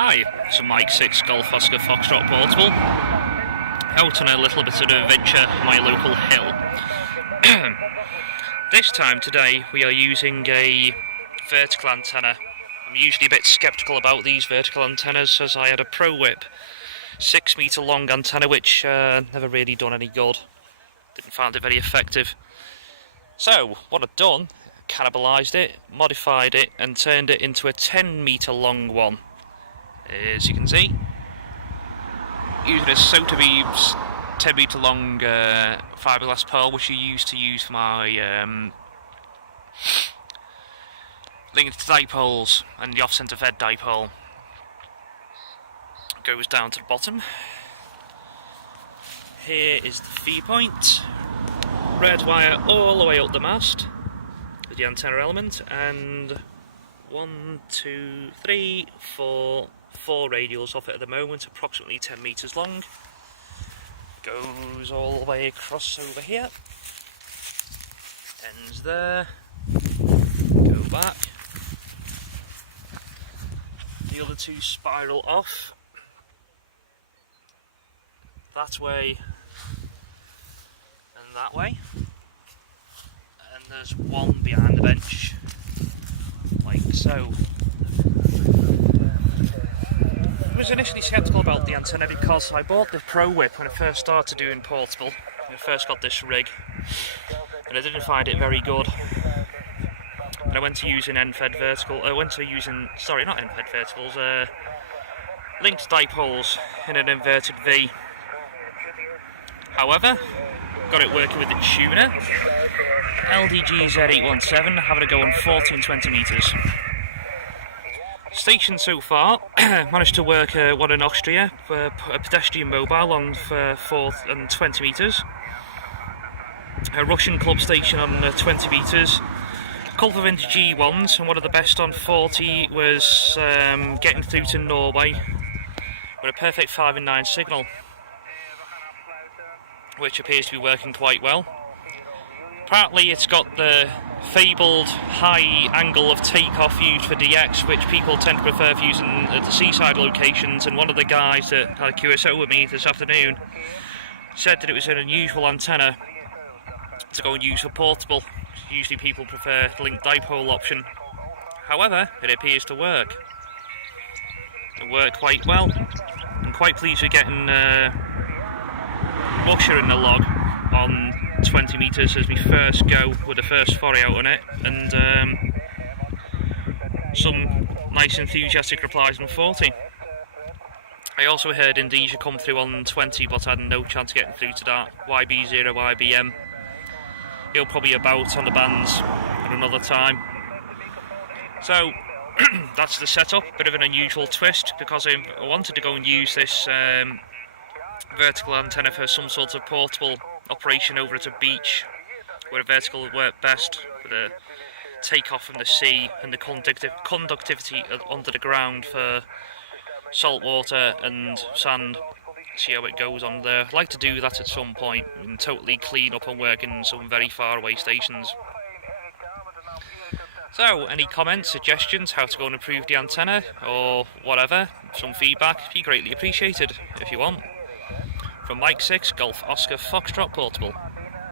Hi, it's M6GOF Oscar Foxtrot Portable, out on a little bit of an adventure on my local hill. This time today we are using a vertical antenna. I'm usually a bit sceptical about these vertical antennas as I had a Pro Whip 6 metre long antenna which never really done any good. Didn't find it very effective. So what I've done, cannibalised it, modified it and turned it into a 10 metre long one. As you can see, using a Sotheby's 10 metre long fiberglass pole which I used to use for my linked dipoles and the off-centre fed dipole. Goes down to the bottom. Here is the feed point. Red wire all the way up the mast with the antenna element, and 1, 2, 3, 4 radials off it at the moment, approximately 10 metres long. Goes all the way across over here. Ends there. Go back. The other two spiral off. That way and that way. And there's one behind the bench, like so. I was initially sceptical about the antenna because I bought the Pro Whip when I first started doing portable, when I first got this rig, and I didn't find it very good. And I went to using end-fed vertical, not end-fed verticals, linked dipoles in an inverted V. However, got it working with the tuner, LDG Z817, having a go on 14-20 metres. Station so far, managed to work one in Austria for a pedestrian mobile on 4 and 20 metres, a Russian club station on 20 metres, a couple of vintage G1s, and one of the best on 40 was getting through to Norway with a perfect 5 and 9 signal, which appears to be working quite well. Apparently it's got the fabled high angle of takeoff used for DX, which people tend to prefer for using at the seaside locations, and one of the guys that had a QSO with me this afternoon said that it was an unusual antenna to go and use for portable. Usually people prefer the linked dipole option. However, it appears to work. It worked quite well. I'm quite pleased with getting Russia in the log on 20 metres as we first go with the first foray out on it, and some nice enthusiastic replies on 40. I also heard Indonesia come through on 20, but I had no chance of getting through to that. YB0, YBM. He'll probably about on the bands at another time. So that's the setup. Bit of an unusual twist because I wanted to go and use this vertical antenna for some sort of portable operation over at a beach where a vertical would work best, with a takeoff from the sea and the conductivity under the ground for salt water and sand. See how it goes on there. I'd like to do that at some point and totally clean up and work in some very far away stations. So, any comments, suggestions, how to go and improve the antenna, or whatever, some feedback, be greatly appreciated if you want. From M6GOF Oscar Foxtrot Portable.